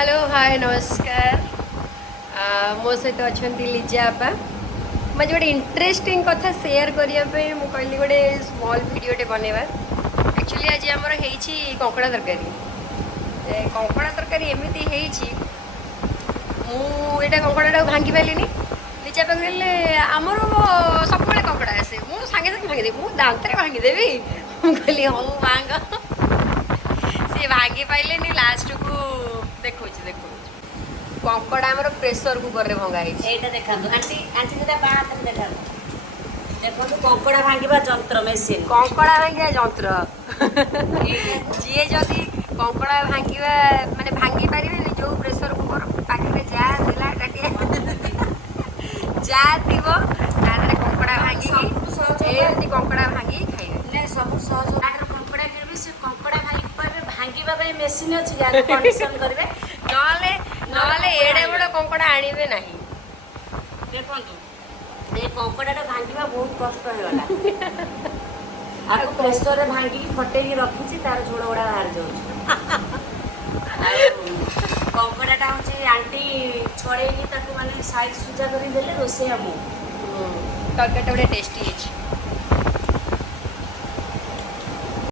hello hi नमस्कार मो सहित अच्छा लिजा आपा मुझे गोटे इंटरेस्टिंग कथा सेयार करने कहली गोटे स्मॉल वीडियोटे बनवा एक्चुअली आज आमर कंकड़ा तरकारी कंकड़ा तरकारी एमती मुझे कंकड़ा भांगी पारे लिजा पा कहले आमर सब कंकड़ा आसे मुझे सागे सागे भांगीदेवी मुझे दांत भांगीदेवी मुझे हूँ भांग सी भांगी पारे लास्ट को देखो कंकड़ा आमर प्रेसर कुकर रे भंगा देखो आंटी आंटी सीधा बात देखो देखो कंकड़ा भांगा जंत्र मेसीन कंकड़ा भांगा जंत्र जी जदि कंकड़ा भांगा माने भांगी पारे जो प्रेसर कुकर पाखे जा देला जा थी कंकड़ा भांगी कंकड़ा भांगी खाइबे सब सहज कंकड़ा किणवे से कंकड़ा भांगा मेसीन अच्छी कंडीशन करेंगे नले एड़े बड़ कंकड़ा आणवे नहीं देखो ये कंकड़ा भांगा बहुत कष्ट होगा आपको प्रेसर भांगी फटे रखी तार झोल गुड़ा बाहर जाऊँ कंकड़ा हूँ आंटी छड़े माने साइज सुजा कर रोसे तरकारी गोटे टेस्टी है